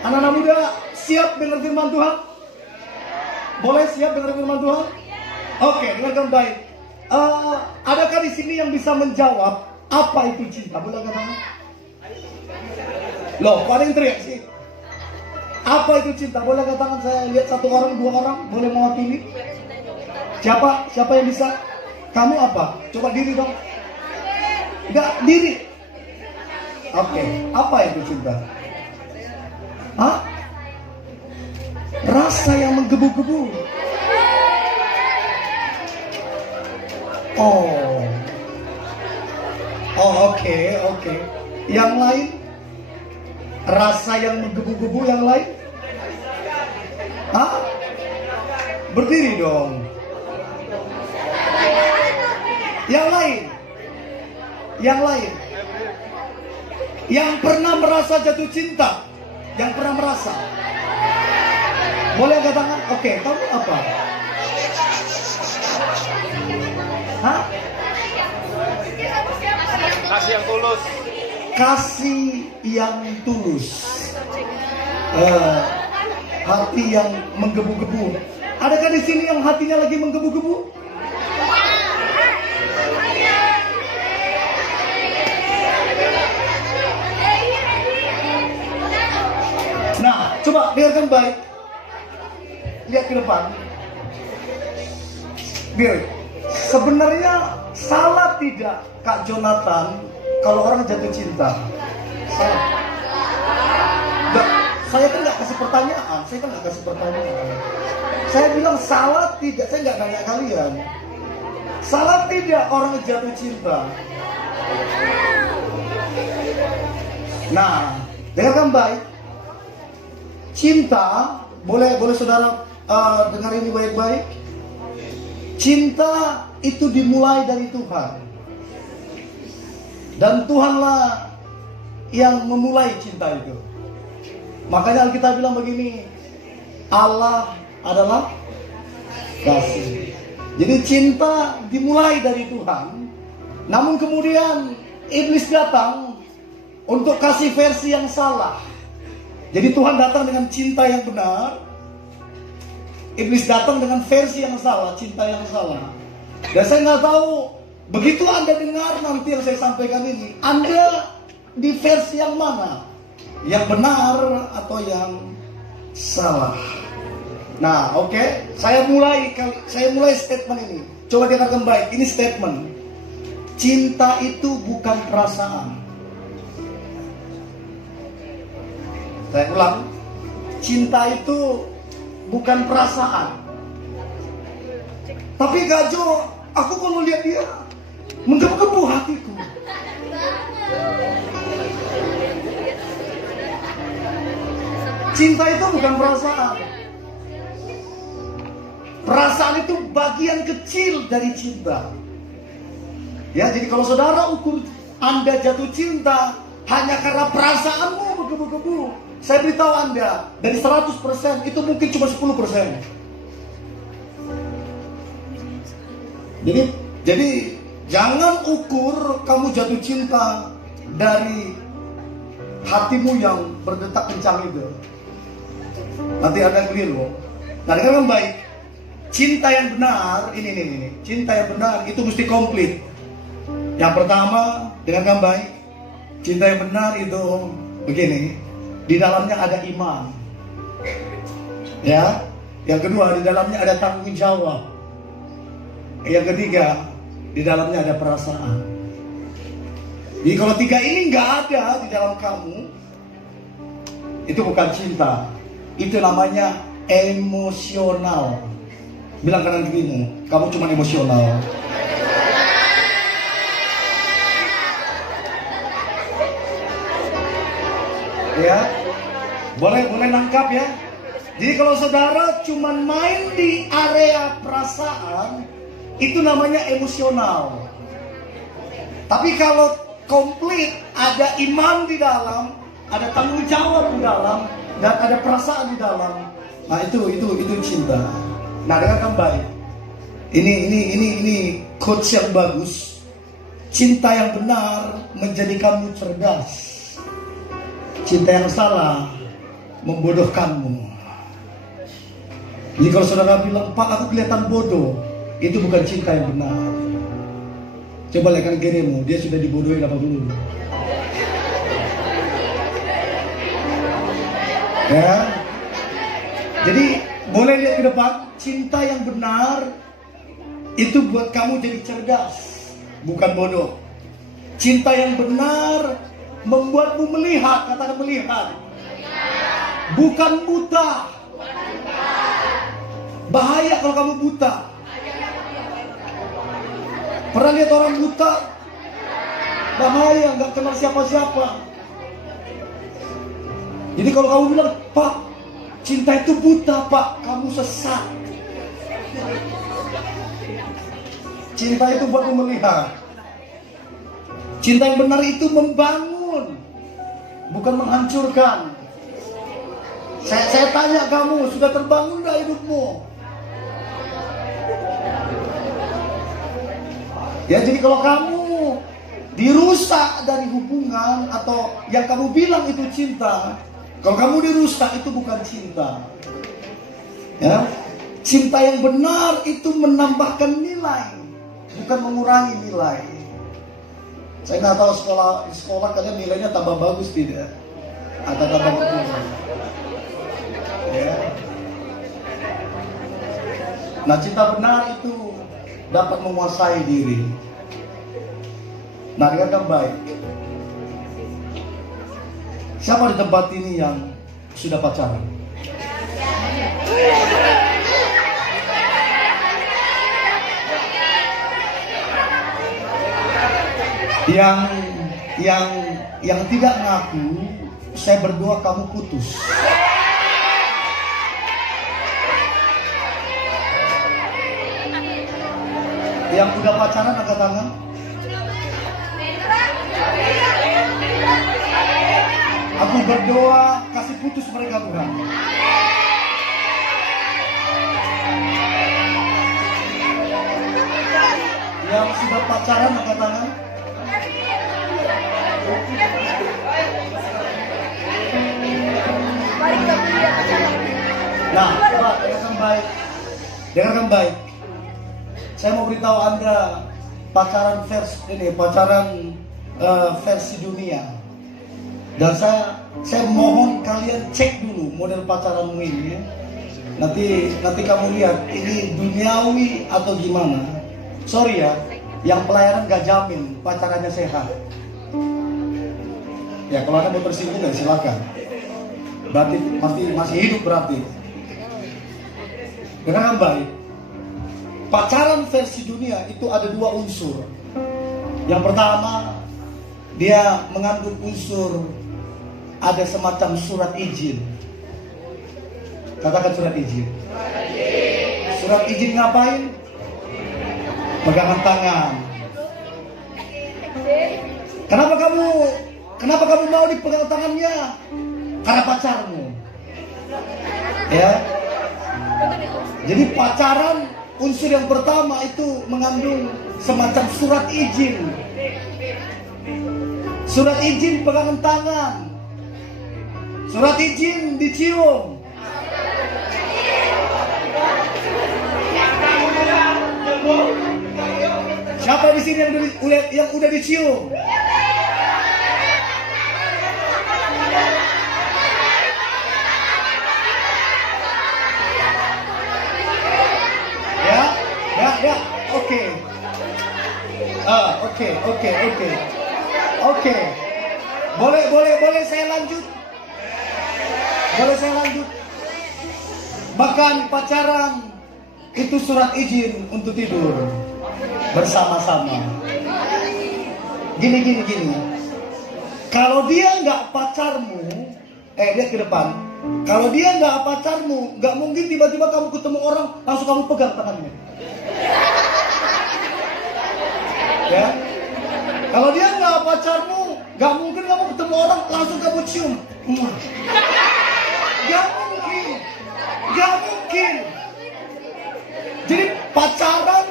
Anak-anak muda siap dengar firman Tuhan? Boleh siap dengar firman Tuhan? Oke, dengarkan baik. Adakah di sini yang bisa menjawab apa itu cinta? Boleh katakan? Loh, kok ada yang teriak sih? Apa itu cinta? Boleh katakan, saya lihat satu orang, dua orang, boleh mewakili? Siapa? Siapa yang bisa? Kamu apa? Coba diri dong. Enggak, diri. Oke, apa itu cinta? Hah? Rasa yang menggebu-gebu. Oh, oke. Yang lain? Rasa yang menggebu-gebu yang lain? Hah? Berdiri dong. Yang lain? Yang lain? Yang pernah merasa jatuh cinta? Yang pernah merasa? Boleh angkat tangan? Oke, kamu apa? Hah? Kasih yang tulus. Kasih yang tulus. Hati yang menggebu-gebu. Adakah di sini yang hatinya lagi menggebu-gebu? Nah, coba dengarkan baik. Lihat ke depan. Biar. Sebenarnya salah tidak Kak Jonathan kalau orang jatuh cinta? Salah. Saya kan nggak kasih pertanyaan. Saya bilang salah tidak. Saya nggak nanya kalian. Salah tidak orang jatuh cinta? Nah, dengarkan baik. Cinta, boleh saudara dengar ini baik-baik. Cinta itu dimulai dari Tuhan. Dan Tuhanlah yang memulai cinta itu. Makanya Alkitab bilang begini, Allah adalah kasih. Jadi cinta dimulai dari Tuhan. Namun kemudian iblis datang untuk kasih versi yang salah. Jadi Tuhan datang dengan cinta yang benar, iblis datang dengan versi yang salah, cinta yang salah. Dan saya nggak tahu, begitu Anda dengar nanti yang saya sampaikan ini, Anda di versi yang mana? Yang benar atau yang salah? Nah, oke. Saya mulai statement ini. Coba dengarkan baik, ini statement. Cinta itu bukan perasaan. Saya ulang, cinta itu bukan perasaan. Tapi Kak Jo, aku kalau lihat dia menggebu-gebu hatiku. Cinta itu bukan perasaan. Perasaan itu bagian kecil dari cinta. Ya, jadi kalau saudara ukur Anda jatuh cinta hanya karena perasaanmu menggebu-gebu, saya beritahu Anda, dari 100% itu mungkin cuma 10%. Jadi jangan ukur kamu jatuh cinta dari hatimu yang berdetak kencang itu. Nanti Anda keliru. Nah, dengarkan baik. Cinta yang benar, ini. Cinta yang benar itu mesti komplit. Yang pertama, dengarkan baik. Cinta yang benar itu begini. Di dalamnya ada iman. Ya. Yang kedua, di dalamnya ada tanggung jawab. Yang ketiga, di dalamnya ada perasaan. Jadi kalau tiga ini nggak ada di dalam kamu, itu bukan cinta. Itu namanya emosional. Bilang kanan kirimu, kamu cuma emosional. Ya, boleh nangkap ya. Jadi kalau saudara cuma main di area perasaan, itu namanya emosional. Tapi kalau komplit, ada iman di dalam, ada tanggung jawab di dalam, dan ada perasaan di dalam, nah itu cinta. Nah, dengarkan baik. Ini quotes yang bagus. Cinta yang benar menjadikanmu cerdas. Cinta yang salah membodohkanmu. Jadi kalau saudara bilang, Pak, aku kelihatan bodoh, itu bukan cinta yang benar. Coba lihat kirimu, dia sudah dibodohin apa belum? Ya. Jadi boleh lihat ke depan, cinta yang benar itu buat kamu jadi cerdas, bukan bodoh. Cinta yang benar membuatmu melihat, katakan melihat, bukan buta. Bahaya kalau kamu buta. Pernah lihat orang buta? Bahaya, nggak kenal siapa-siapa. Jadi kalau kamu bilang, Pak, cinta itu buta, Pak, kamu sesat. Cinta itu buatmu melihat. Cinta yang benar itu membangun, bukan menghancurkan. Saya tanya kamu, sudah terbangun gak hidupmu? Ya, jadi kalau kamu dirusak dari hubungan atau yang kamu bilang itu cinta, kalau kamu dirusak itu bukan cinta. Ya, cinta yang benar itu menambahkan nilai, bukan mengurangi nilai. Saya nggak tahu di sekolah kalian nilainya tambah bagus tidak? Atau tambah kurang? Ya. Nah, cinta benar itu dapat menguasai diri. Nah, dengarkan baik. Siapa di tempat ini yang sudah pacaran? Yang tidak ngaku, saya berdoa kamu putus. Yang udah pacaran angkat tangan. Aku berdoa kasih putus mereka, Tuhan. Yang sudah pacaran angkat tangan. Nah, coba dengarkan baik. Saya mau beritahu Anda pacaran versi dunia. Dan saya mohon kalian cek dulu model pacaranmu ini. Ya. Nanti kamu lihat ini duniawi atau gimana. Sorry ya, yang pelayanan gak jamin pacarannya sehat. Ya, kalau Anda mau tersinggung ya silakan. Berarti masih hidup berarti. Dengan baik. Pacaran versi dunia itu ada dua unsur. Yang pertama, dia mengandung unsur ada semacam surat izin. Katakan surat izin. Surat izin ngapain? Pegangan tangan. Kenapa kamu mau dipegang tangannya? Karena pacarmu. Ya. Jadi pacaran unsur yang pertama itu mengandung semacam surat izin. Surat izin pegangan tangan. Surat izin dicium. Siapa di sini yang udah dicium? Ya, oke. Oke. Boleh saya lanjut? Bahkan pacaran itu surat izin untuk tidur bersama-sama. Gini. Kalau dia nggak pacarmu, lihat ke depan. Kalau dia nggak pacarmu, nggak mungkin tiba-tiba kamu ketemu orang langsung kamu pegang tangannya. Ya. Kalau dia nggak pacarmu, nggak mungkin kamu ketemu orang langsung kamu cium. Gak mungkin. Jadi pacaran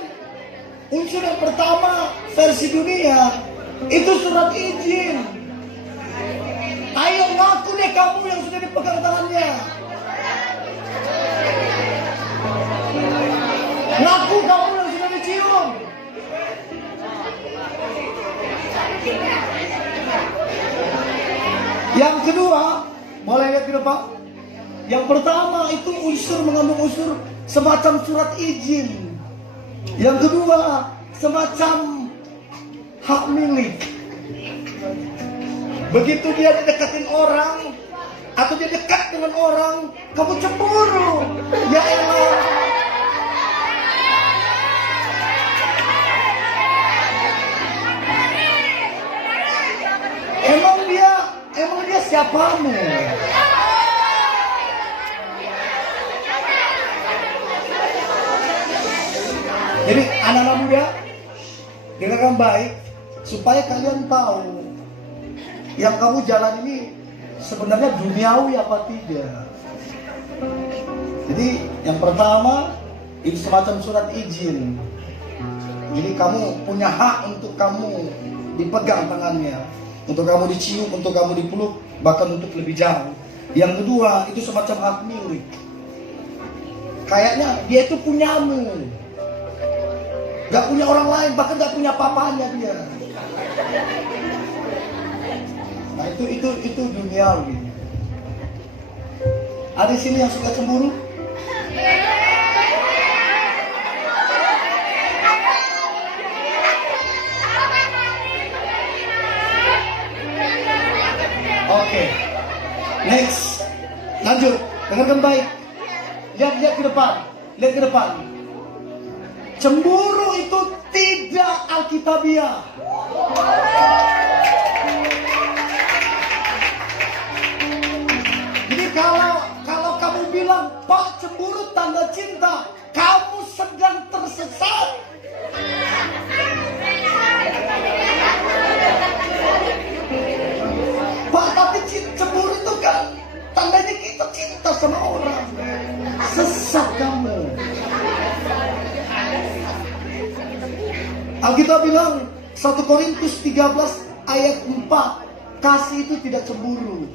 unsur yang pertama versi dunia itu surat izin. Ayo ngaku deh kamu yang sudah dipegang tangannya. Ngaku kamu yang sudah dicium. Yang kedua, boleh lihat ke depan. Yang pertama itu unsur mengandung unsur semacam surat izin. Yang kedua, semacam hak milik. Begitu dia deketin orang atau dia dekat dengan orang, kamu cemburu. Ya elah. Emang dia siapamu? Jadi anak-anak muda, dengarkan baik supaya kalian tahu yang kamu jalan ini sebenarnya duniawi apa tidak. Jadi yang pertama itu semacam surat izin. Jadi kamu punya hak untuk kamu dipegang tangannya, untuk kamu dicium, untuk kamu dipeluk, bahkan untuk lebih jauh. Yang kedua itu semacam hak milik. Kayaknya dia itu punyamu, gak punya orang lain, bahkan gak punya papanya dia. Nah itu duniawi. Ada di sini yang suka cemburu? Oke. Next. Lanjut. Dengarkan baik. Lihat ke depan. Lihat ke depan. Cemburu itu tidak alkitabiah. Jadi kalau kamu bilang, Pak, cemburu tanda cinta, kamu sedang tersesat. Pak, tapi cemburu itu kan tandanya kita cinta sama orang. Sesat kamu. Alkitab bilang 1 Korintus 13 ayat 4, kasih itu tidak cemburu.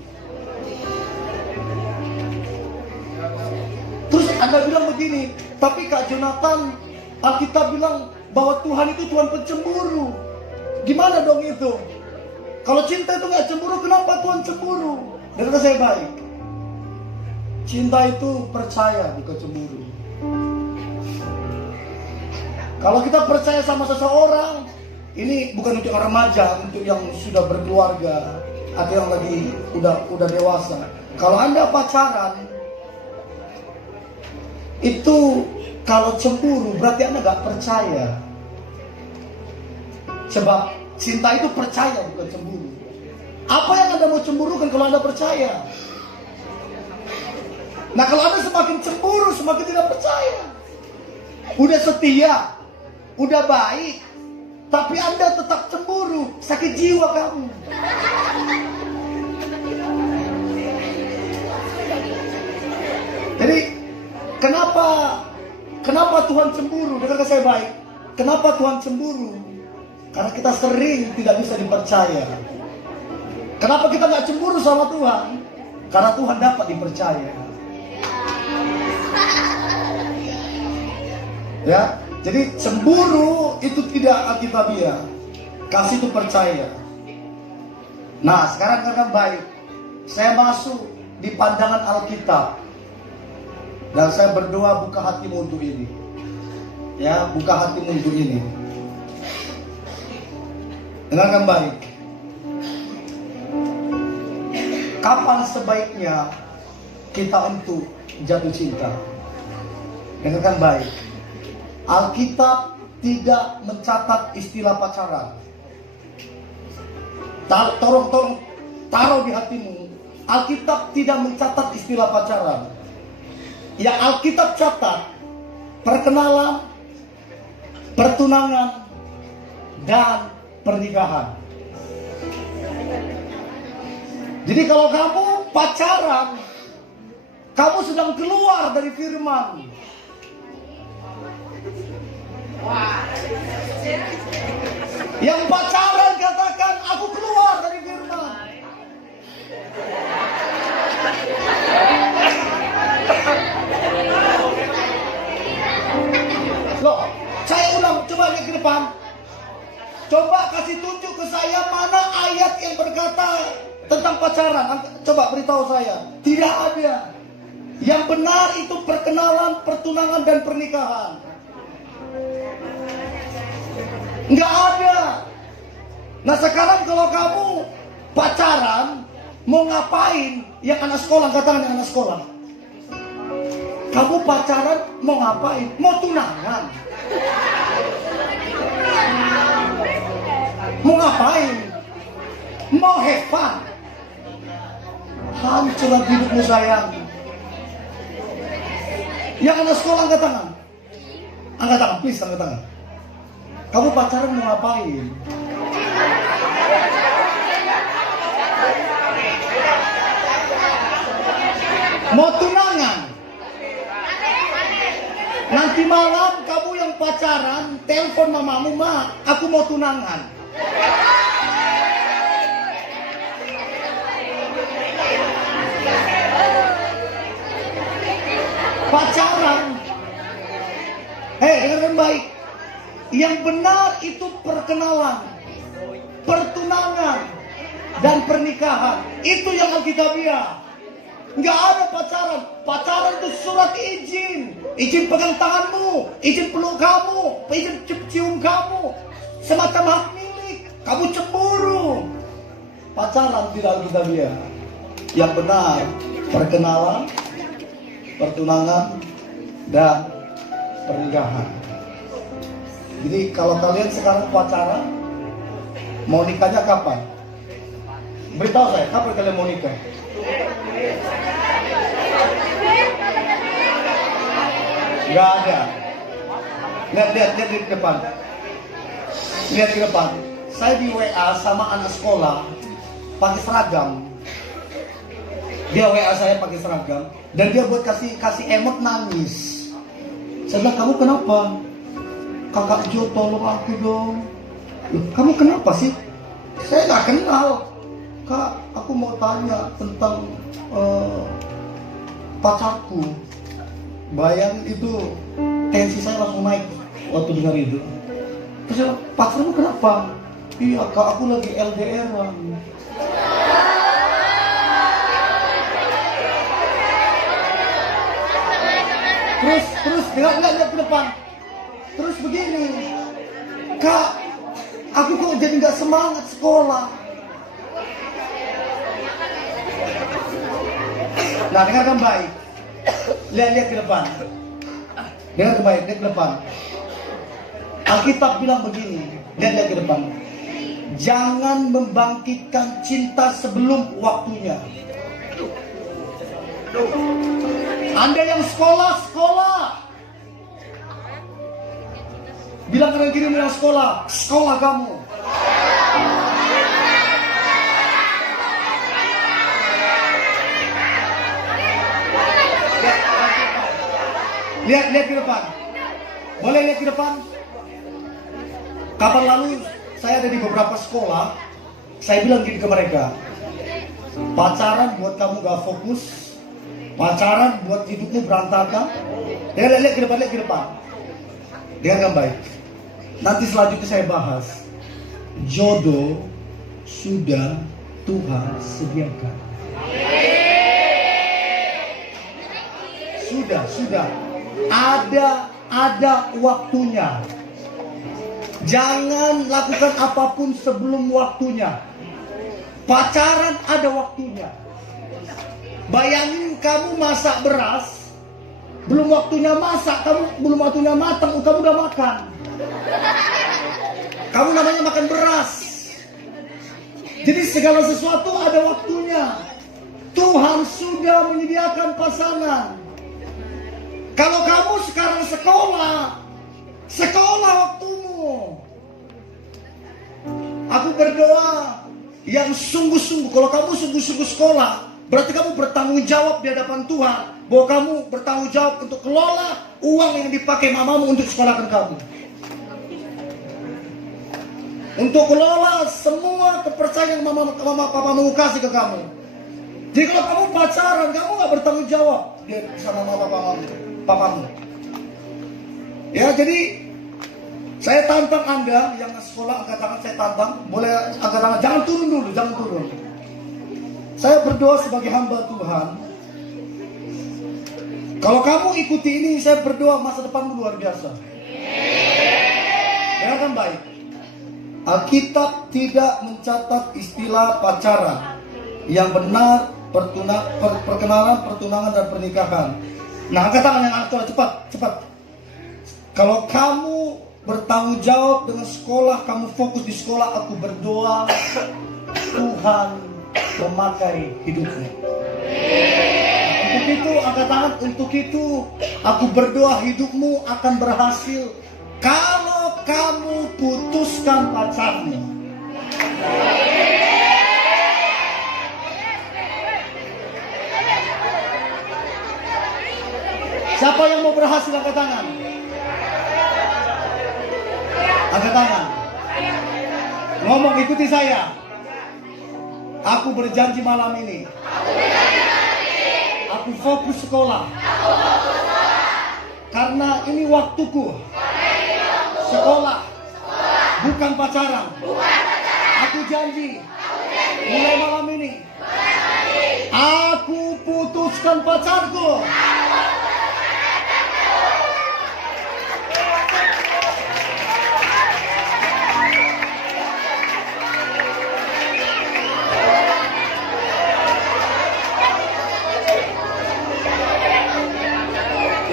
Terus Anda bilang begini, tapi Kak Jonathan, Alkitab bilang bahwa Tuhan itu Tuhan pencemburu. Gimana dong itu? Kalau cinta itu gak cemburu, kenapa Tuhan cemburu? Dengar saya baik. Cinta itu percaya, bukan cemburu. Kalau kita percaya sama seseorang, ini bukan untuk orang remaja, untuk yang sudah berkeluarga atau yang lagi udah dewasa. Kalau Anda pacaran, itu kalau cemburu berarti Anda gak percaya. Sebab cinta itu percaya, bukan cemburu. Apa yang Anda mau cemburukan kalau Anda percaya? Nah, kalau Anda semakin cemburu, semakin tidak percaya. Udah setia, udah baik, tapi Anda tetap cemburu, sakit jiwa kamu. Jadi, kenapa Tuhan cemburu? Dengarkan saya baik. Kenapa Tuhan cemburu? Karena kita sering tidak bisa dipercaya. Kenapa kita nggak cemburu sama Tuhan? Karena Tuhan dapat dipercaya. Ya, jadi cemburu itu tidak alkitabiah. Kasih itu percaya. Nah, sekarang karena baik, saya masuk di pandangan Alkitab dan saya berdoa buka hatimu untuk ini. Ya, buka hatimu untuk ini. Dengarkan baik. Kapan sebaiknya kita untuk jatuh cinta? Dengarkan baik. Alkitab tidak mencatat istilah pacaran. Tolong taruh di hatimu. Alkitab tidak mencatat istilah pacaran. Yang Alkitab catat perkenalan, pertunangan, dan pernikahan. Jadi kalau kamu pacaran, kamu sedang keluar dari firman. Yang pacaran katakan, aku keluar dari firman. kata-kata tentang pacaran. Coba beritahu saya. Tidak ada. Yang benar itu perkenalan, pertunangan, dan pernikahan. Nggak ada. Nah sekarang kalau kamu pacaran, mau ngapain? Yang anak sekolah, katakan yang anak sekolah. Kamu pacaran mau ngapain? Mau tunangan. Mau ngapain? Mau have fun. Hancurlah hidupmu sayang. Yang anak sekolah angkat tangan. Angkat tangan, please angkat tangan. Kamu pacaran mau ngapain? Mau tunangan. Nanti malam kamu yang pacaran telepon mamamu, "Ma, aku mau tunangan." Pacaran. Dengarkan baik. Yang benar itu perkenalan, pertunangan, dan pernikahan. Itu yang Alkitabiah. Nggak ada pacaran. Pacaran itu surat izin. Izin pegang tanganmu, izin peluk kamu, izin cium kamu. Semacam hak milik. Kamu cemburu. Pacaran tidak Alkitabiah. Yang benar perkenalan, pertunangan, dan pernikahan. Jadi kalau kalian sekarang pacaran, mau nikahnya kapan? Beritahu saya, kapan kalian mau nikah? Gak ada. Lihat di depan. Lihat di depan. Saya di WA sama anak sekolah pakai seragam. Dia WA saya pakai seragam dan dia buat kasih emot nangis. Saya bilang, "Kamu kenapa?" "Kakak Jo, tolong aku dong." "Kamu kenapa sih?" "Saya nggak kenal. Kak, aku mau tanya tentang pacarku." Bayangin itu, tensi saya langsung naik waktu dengar itu. Terus saya, "Pacarmu kenapa?" "Iya kak, aku lagi LDR-an." Terus lihat ke depan. Terus begini, "Kak, aku kok jadi nggak semangat sekolah." Nah, dengarkan baik. Lihat ke depan. Dengar baik, lihat ke depan. Alkitab bilang begini, lihat ke depan. Jangan membangkitkan cinta sebelum waktunya. Anda yang sekolah. Bilang kanan kirimu yang sekolah kamu. Lihat ke depan. Boleh lihat ke depan? Kapan lalu saya ada di beberapa sekolah, saya bilang gini ke mereka, pacaran buat kamu gak fokus, pacaran buat hidupmu berantakan. Lihat ke depan. Dengarkan baik. Nanti selanjutnya saya bahas. Jodoh sudah Tuhan sediakan. Sudah. Ada waktunya. Jangan lakukan apapun sebelum waktunya. Pacaran ada waktunya. Bayangin kamu masak beras, belum waktunya masak, belum waktunya matang, kamu udah makan. Kamu namanya makan beras. Jadi segala sesuatu ada waktunya. Tuhan sudah menyediakan pasangan. Kalau kamu sekarang sekolah waktumu. Aku berdoa yang sungguh-sungguh. Kalau kamu sungguh-sungguh sekolah, berarti kamu bertanggung jawab di hadapan Tuhan. Bahwa kamu bertanggung jawab untuk kelola uang yang dipakai mamamu untuk sekolahkan kamu. Untuk kelola semua kepercayaan mama papamu kasih ke kamu. Jadi kalau kamu pacaran, kamu gak bertanggung jawab sama mama papamu. Ya, jadi Saya tantang Anda yang sekolah angkat tangan, saya tantang. Boleh angkat tangan, jangan turun dulu, jangan turun. Saya berdoa sebagai hamba Tuhan. Kalau kamu ikuti ini, saya berdoa masa depanmu luar biasa. Dengarkan baik. Alkitab tidak mencatat istilah pacaran. Yang benar perkenalan, pertunangan, dan pernikahan. Nah, angkat tangan yang anak tua, cepat, cepat. Kalau kamu bertanggung jawab dengan sekolah, kamu fokus di sekolah, aku berdoa Tuhan memakai hidupmu. Untuk itu, angkat tangan, untuk itu aku berdoa hidupmu akan berhasil kalau kamu putuskan pacarmu. Siapa yang mau berhasil angkat tangan? Angkat tangan. Ngomong, ikuti saya. Aku berjanji malam ini. Aku fokus sekolah. Karena ini waktuku. Sekolah. Bukan pacaran. Aku janji. Mulai malam ini. Aku putuskan pacarku.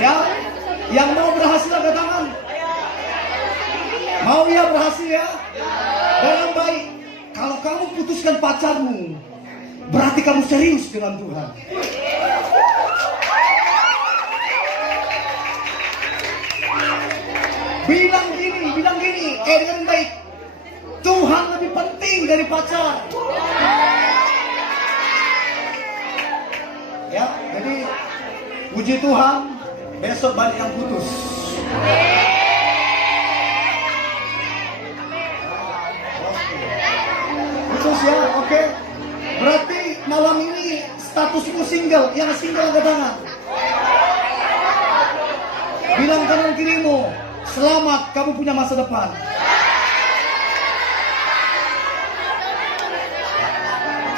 Ya, yang mau berhasil angkat tangan. Mau ya berhasil ya? Dengan baik. Kalau kamu putuskan pacarmu, berarti kamu serius dengan Tuhan. Bilang gini, dengan baik. Tuhan lebih penting dari pacar. Ya, jadi puji Tuhan. Besok banyak yang putus. Putus ya, oke. Berarti malam ini statusmu single. Yang single angkat tangan. Bilang kanan kirimu, selamat, kamu punya masa depan.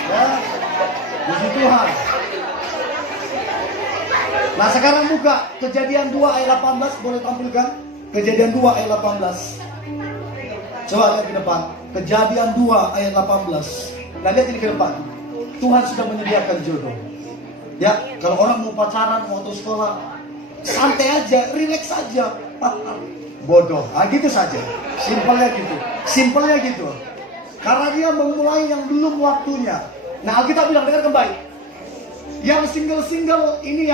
Ya, puji Tuhan. Nah, sekarang buka Kejadian 2 ayat 18, boleh tampilkan? Kejadian 2 ayat 18. Coba lihat ke depan. Kejadian 2 ayat 18. Nah, lihat ini ke depan. Tuhan sudah menyediakan jodoh. Ya, kalau orang mau pacaran, mau atau sekolah, santai aja, relax aja. Bodoh. Ah, gitu saja. Simpelnya gitu. Simpelnya gitu. Karena dia memulai yang belum waktunya. Nah, Alkitab bilang, dengarkan baik. Yang single-single ini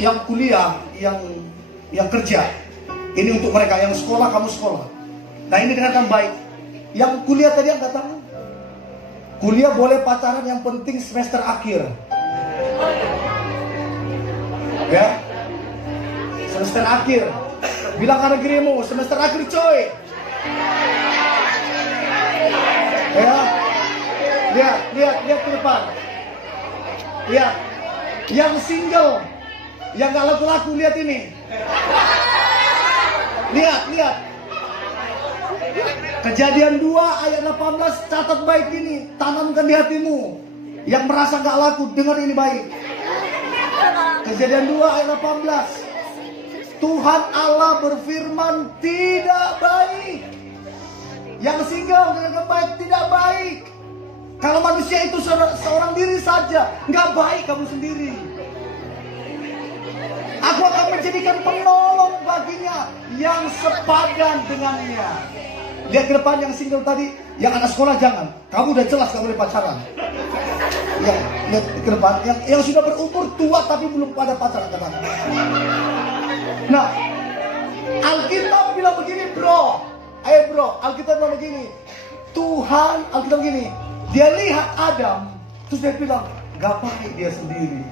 yang kuliah, yang kerja. Ini untuk mereka yang sekolah, kamu sekolah. Nah, ini dengarkan baik. Yang kuliah tadi angkat tangan. Kuliah boleh pacaran, yang penting semester akhir. Ya. Semester akhir. Bilang kanan kirimu, semester akhir coy. Ya. Lihat ke depan. Lihat. Yang single, yang gak laku-laku, lihat ini. Lihat. Kejadian 2 ayat 18, catat baik ini, tanamkan di hatimu. Yang merasa gak laku, dengar ini baik. Kejadian 2 ayat 18. Tuhan Allah berfirman, tidak baik. Yang single dengan baik, tidak baik. Kalau manusia itu seorang diri saja, gak baik kamu sendiri. Aku akan menjadikan penolong baginya yang sepadan dengannya. Lihat ke depan yang single tadi, yang anak sekolah jangan. Kamu udah jelas gak boleh pacaran. Yang lihat ke depan, yang sudah berumur tua tapi belum pada pacaran. Nah, Alkitab bilang begini, bro. Alkitab bilang begini. Tuhan, Alkitab begini. Dia lihat Adam, terus dia bilang, gak baik dia sendiri.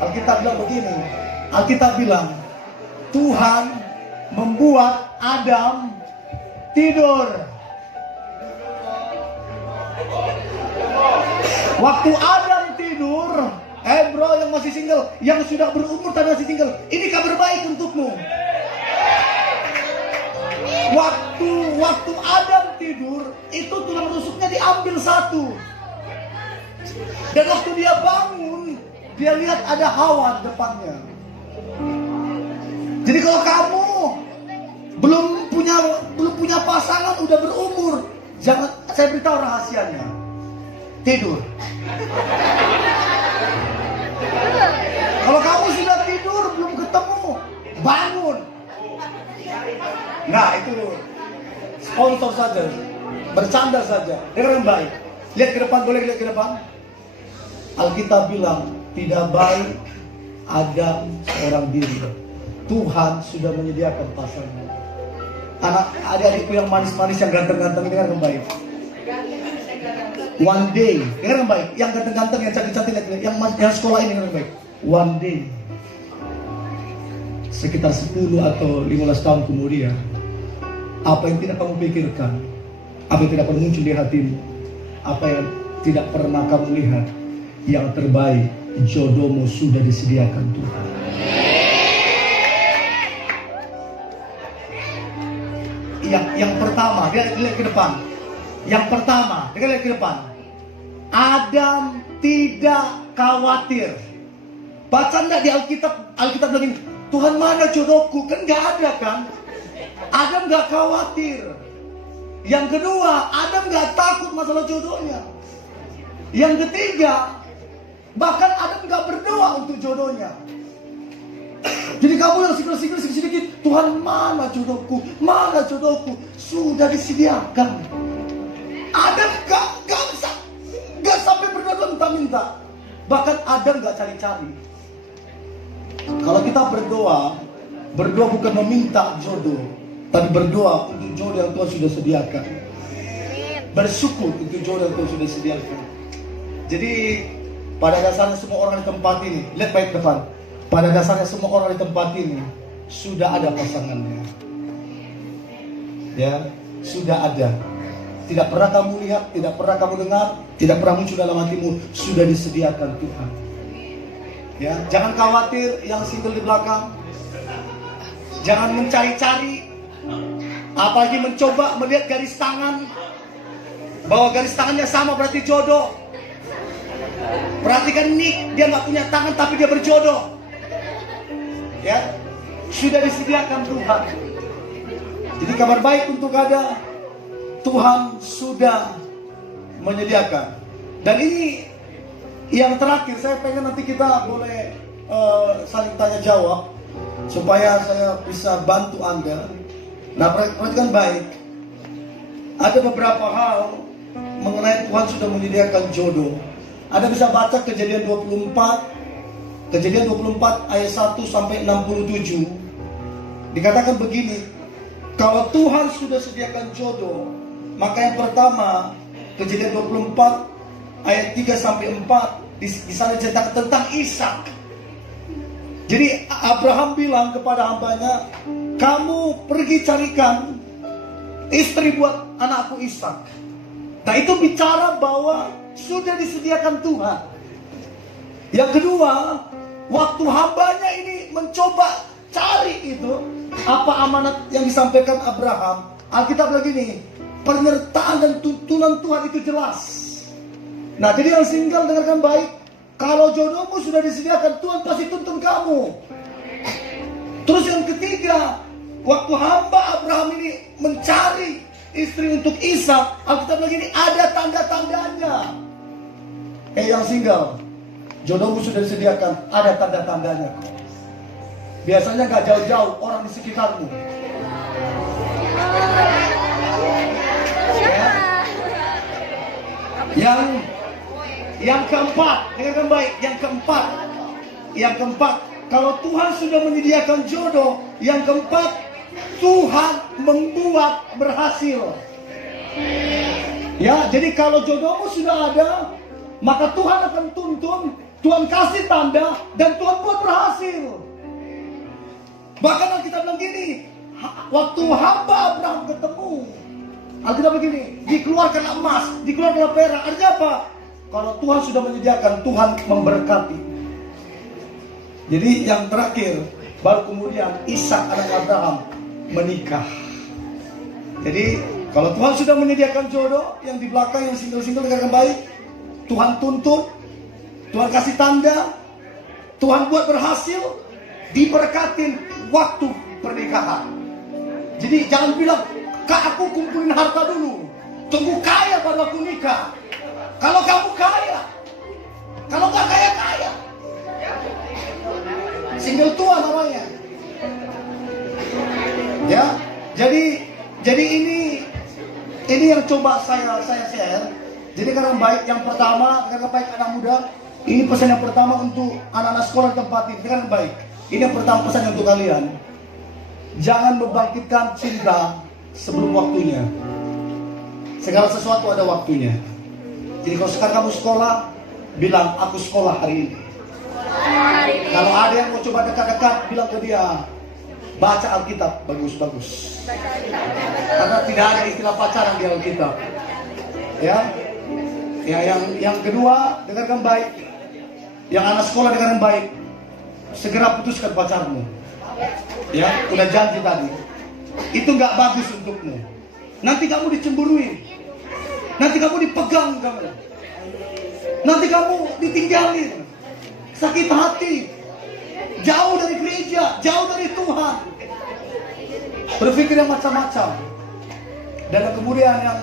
Alkitab bilang begini. Alkitab bilang, Tuhan membuat Adam tidur. Waktu Adam tidur, bro yang masih single, yang sudah berumur tapi masih single, ini kabar baik untukmu. Waktu Adam tidur, itu tulang rusuknya diambil satu. Dan waktu dia bangun, dia lihat ada Hawa di depannya. Jadi kalau kamu belum punya pasangan, udah berumur, jangan, saya beritahu rahasianya. Tidur. Kalau kamu sudah tidur belum ketemu, bangun. Nah, itu sponsor saja, bercanda saja. Dengar yang baik. Lihat ke depan, boleh lihat ke depan. Alkitab bilang tidak baik Adam seorang diri. Tuhan sudah menyediakan pasangan. Adik-adikku yang manis-manis, yang ganteng-ganteng, dengar yang baik. One day, dengar yang baik. Yang ganteng-ganteng, yang cantik-cantik, yang sekolah ini, dengar yang baik. One day, sekitar 10 atau 15 tahun kemudian, apa yang tidak kamu pikirkan, apa yang tidak pernah muncul di hatimu, apa yang tidak pernah kamu lihat, yang terbaik, jodohmu sudah disediakan Tuhan. Yang pertama, dia lihat ke depan. Yang pertama, dia lihat ke depan. Adam tidak khawatir. Baca enggak di Alkitab bilang, Tuhan mana jodohku? Kan gak ada kan? Adam gak khawatir. Yang kedua, Adam gak takut masalah jodohnya. Yang ketiga, bahkan Adam gak berdoa untuk jodohnya. Jadi kamu yang sikil-sikil sedikit, Tuhan mana jodohku? Mana jodohku? Sudah disediakan. Adam gak sampai berdoa minta-minta. Bahkan Adam gak cari-cari. Kalau kita berdoa bukan meminta jodoh, tapi berdoa untuk jodoh yang Tuhan sudah sediakan. Bersyukur untuk jodoh yang Tuhan sudah sediakan. Jadi pada dasarnya semua orang di tempat ini, lihat baik depan. Pada dasarnya semua orang di tempat ini sudah ada pasangannya. Ya, sudah ada. Tidak pernah kamu lihat, tidak pernah kamu dengar, tidak pernah muncul dalam hatimu, sudah disediakan Tuhan. Ya, jangan khawatir yang single di belakang. Jangan mencari-cari, apalagi mencoba melihat garis tangan, bahwa garis tangannya sama berarti jodoh. Perhatikan Nick, dia nggak punya tangan tapi dia berjodoh. Ya, sudah disediakan Tuhan. Jadi kabar baik untuk ada, Tuhan sudah menyediakan. Dan ini yang terakhir, saya pengen nanti kita boleh saling tanya jawab supaya saya bisa bantu Anda. Nah, perhatikan baik. Ada beberapa hal mengenai Tuhan sudah menyediakan jodoh. Anda bisa baca Kejadian 24 ayat 1 sampai 67. Dikatakan begini, kalau Tuhan sudah sediakan jodoh, maka yang pertama, Kejadian 24 ayat 3 sampai 4, di sana cerita tentang Ishak. Jadi Abraham bilang kepada hambanya, kamu pergi carikan istri buat anakku Ishak. Nah, itu bicara bahwa sudah disediakan Tuhan. Yang kedua, waktu hambanya ini mencoba cari itu, apa amanat yang disampaikan Abraham, Alkitab lagi nih, penyertaan dan tuntunan Tuhan itu jelas. Nah, jadi yang single dengarkan baik, kalau jodohmu sudah disediakan, Tuhan pasti tuntun kamu. Terus yang ketiga, waktu hamba Abraham ini mencari istri untuk Ishak, Alkitab lagi ini ada tanda-tandanya. Yang single, jodohmu sudah disediakan, ada tanda-tandanya. Biasanya gak jauh-jauh orang di sekitarmu. Ya. Yang keempat, dengarkan baik. Yang keempat, kalau Tuhan sudah menyediakan jodoh, yang keempat, Tuhan membuat berhasil. Ya, jadi kalau jodohmu sudah ada, maka Tuhan akan tuntun, Tuhan kasih tanda, dan Tuhan buat berhasil. Bahkan kita bilang gini, waktu hamba Abraham ketemu, Alkitab begini, dikeluarkan emas, dikeluarkan perak. Artinya apa? Kalau Tuhan sudah menyediakan, Tuhan memberkati. Jadi yang terakhir, baru kemudian Ishak anak Abraham menikah. Jadi kalau Tuhan sudah menyediakan jodoh, yang di belakang yang single-single dengan baik, Tuhan tuntut, Tuhan kasih tanda, Tuhan buat berhasil, diberkatin waktu pernikahan. Jadi jangan bilang, Kak, aku kumpulin harta dulu, tunggu kaya baru aku nikah. Kalau kamu kaya, kalau nggak kaya, single tua namanya. Ya, jadi ini yang coba saya share. Jadi karena baik yang pertama, karena baik anak muda, ini pesan yang pertama untuk anak-anak sekolah tempat ini kan baik. Ini yang pertama pesan untuk kalian. Jangan membangkitkan cinta sebelum waktunya. Segala sesuatu ada waktunya. Jadi kalau sekarang kamu sekolah, bilang aku sekolah hari ini. Kalau ada yang mau coba dekat-dekat, bilang ke dia, baca Alkitab bagus-bagus. Karena tidak ada istilah pacaran di Alkitab. Ya, yang kedua, dengarkan baik. Yang anak sekolah dengarkan baik. Segera putuskan pacarmu. Ya, udah janji tadi. Itu nggak bagus untukmu. Nanti kamu dicemburuin. Nanti kamu dipegang kamu. Nanti kamu ditinggalin. Sakit hati. Jauh dari gereja, jauh dari Tuhan. Berpikir yang macam-macam. Dan kemudian yang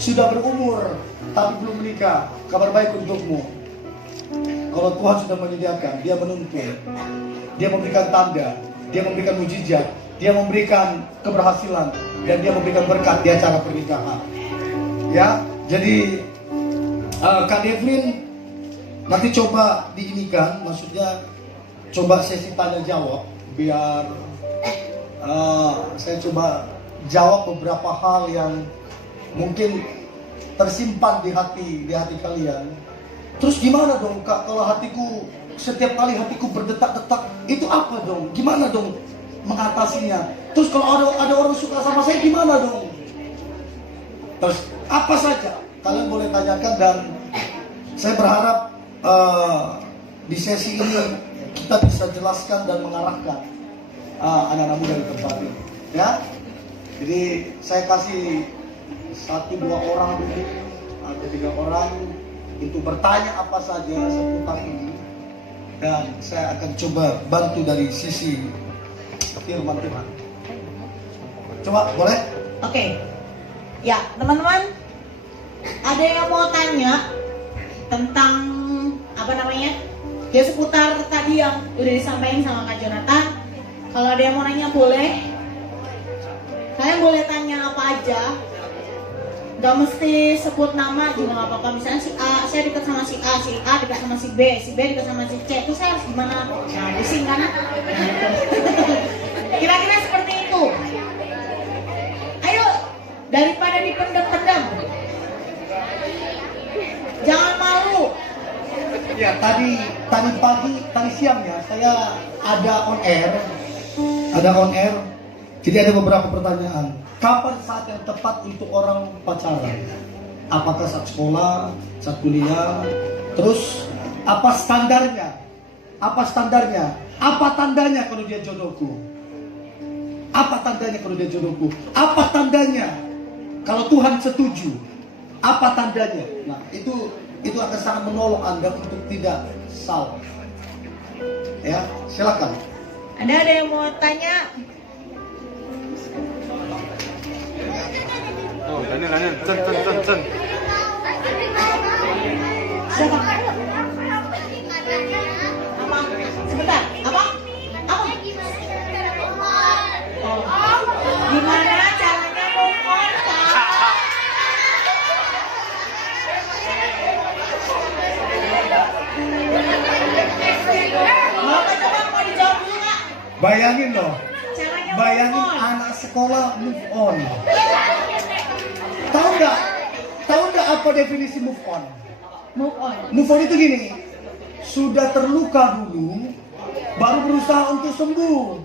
sudah berumur tapi belum menikah, kabar baik untukmu. Kalau Tuhan sudah menyediakan, dia menuntun, dia memberikan tanda, dia memberikan mujizat, dia memberikan keberhasilan, dan dia memberikan berkat di acara pernikahan. Ya, jadi Kak Devlin nanti coba diinikan, maksudnya coba sesi tanya jawab, biar saya coba jawab beberapa hal yang mungkin tersimpan di hati kalian. Terus gimana dong Kak, kalau hatiku setiap kali hatiku berdetak-detak, itu apa dong? Gimana dong mengatasinya? Terus kalau ada orang suka sama saya gimana dong? Terus apa saja kalian boleh tanyakan, dan saya berharap di sesi ini kita bisa jelaskan dan mengarahkan anak-anak muda di tempat ini. Ya, jadi saya kasih 1-2 orang dulu atau 3 orang untuk bertanya apa saja seputar ini, dan saya akan coba bantu dari sisi firman Tuhan. Coba boleh? Oke. Ya, teman-teman, ada yang mau tanya tentang apa namanya? Ya seputar tadi yang udah disampaikan sama Kak Jonathan. Kalau ada yang mau nanya boleh. Kalian boleh tanya apa aja. Gak mesti sebut nama juga gak apa-apa. Misalnya si A, saya dekat sama si A dekat sama si B dekat sama si C. Itu saya harus gimana? Nah, pusing kan? Kira-kira seperti itu. Ayo, daripada dipendam-pendam. Jangan malu. Ya, tadi siang ya, saya ada on air. Jadi ada beberapa pertanyaan. Kapan saat yang tepat untuk orang pacaran? Apakah saat sekolah, saat kuliah? Terus apa standarnya? Apa tandanya kalau dia jodohku? Apa tandanya kalau dia jodohku? Apa tandanya kalau Tuhan setuju? Apa tandanya? Nah, itu akan sangat menolong Anda untuk tidak salah. Ya, silakan. Ada yang mau tanya? Oh, Daniel, Cen. Siapa? Apa? Sebentar, apa? Oh. Gimana caranya move on, Kak? Mau dijawab dulu, Kak? Bayangin loh. Caranya Bayangin move on. anak sekolah move on. Tahu nggak apa definisi move on? Move on. Move on itu gini, sudah terluka dulu, baru berusaha untuk sembuh.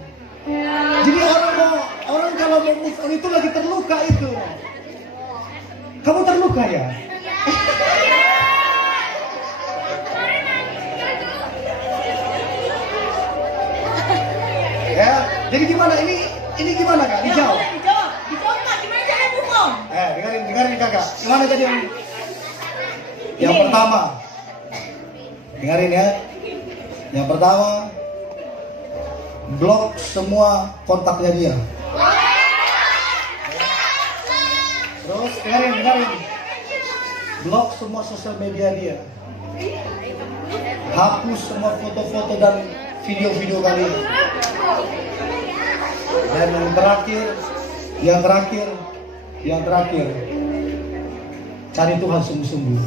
Jadi orang kalau mau move on itu lagi terluka itu. Kamu terluka ya? Ya, jadi gimana ini gimana Kak? Dijawab. Dijawab Kak, gimana caranya kakak. Gimana tadi yang pertama? Dengarin ya. Yang pertama, blok semua kontaknya dia. Terus dengarin. Blok semua sosial media dia. Hapus semua foto-foto dan video-video kalian. Dan yang terakhir, cari Tuhan sungguh-sungguh.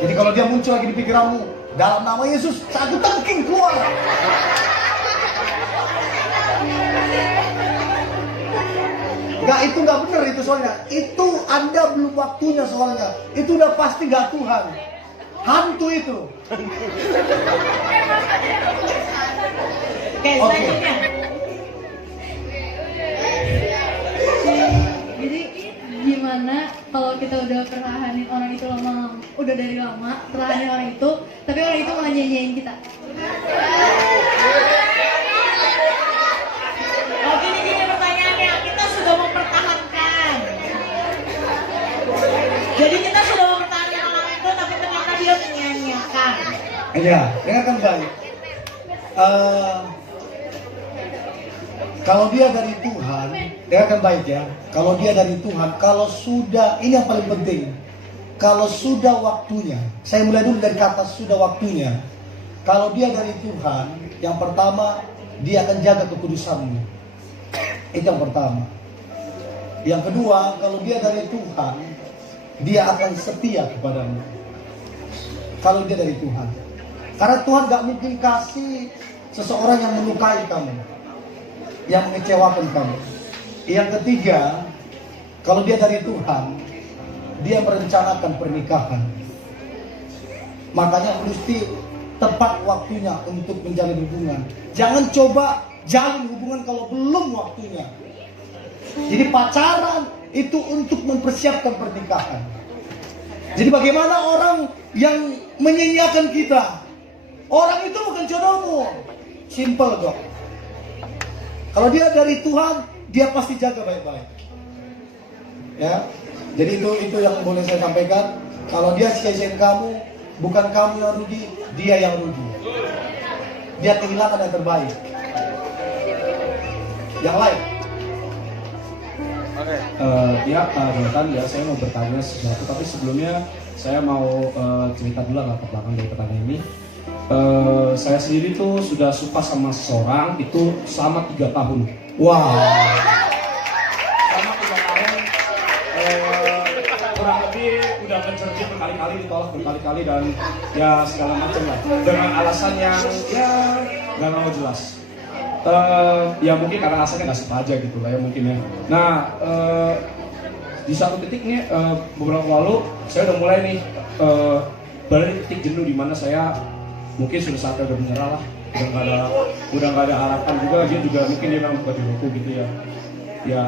Jadi kalau dia muncul lagi di pikiranmu, dalam nama Yesus, satu tangking keluar. Itu nggak benar itu soalnya. Itu Anda belum waktunya soalnya. Itu udah pasti nggak Tuhan. Hantu itu. Oke, selanjutnya. Jadi gimana kalau kita udah perlahanin orang itu udah dari lama perlahanin orang itu, tapi orang itu malah nyanyiin kita. Oh gini pertanyaannya, kita sudah mempertahankan. Jadi kita sudah mempertahankan orang itu, tapi ternyata dia menyanyiakan. Iya, dengarkan baik. Kalau dia dari Tuhan, dengarkan baik ya. Kalau dia dari Tuhan, kalau sudah, ini yang paling penting. Kalau sudah waktunya, saya mulai dulu dari kata sudah waktunya. Kalau dia dari Tuhan, yang pertama, dia akan jaga kekudusanmu. Itu yang pertama. Yang kedua, kalau dia dari Tuhan, dia akan setia kepadamu. Kalau dia dari Tuhan. Karena Tuhan gak mungkin kasih seseorang yang melukai kamu, yang mengecewakan kamu. Yang ketiga, kalau dia dari Tuhan, dia merencanakan pernikahan. Makanya mesti tepat waktunya untuk menjalin hubungan. Jangan coba jalin hubungan kalau belum waktunya. Jadi pacaran itu untuk mempersiapkan pernikahan. Jadi bagaimana orang yang menyanyiakan kita? Orang itu bukan jodohmu. Simple dong. Kalau dia dari Tuhan, dia pasti jaga baik-baik. Ya. Jadi itu yang boleh saya sampaikan. Kalau dia sia-siain kamu, bukan kamu yang rugi, dia yang rugi. Dia kehilangan yang terbaik. Yang lain. Oke. Ya, Jonathan, ya saya mau bertanya sesuatu, tapi sebelumnya saya mau cerita dulu latar belakang dari pertanyaan ini. Saya sendiri tuh sudah suka sama seseorang itu selama 3 tahun. Wow. Selama 3 tahun, kurang lebih udah mencerjit berkali-kali, ditolak berkali-kali dan ya segala macam lah. Dengan alasan yang ya nggak mau jelas. Ya mungkin karena alasannya nggak suka aja gitu lah ya mungkin ya. Nah, di satu titik nih beberapa waktu lalu saya udah mulai nih berada di titik jenuh di mana saya mungkin sudah saatnya udah menyerah lah, udah nggak ada harapan juga. Dia juga mungkin dia memang bukan jodohku gitu ya. Ya,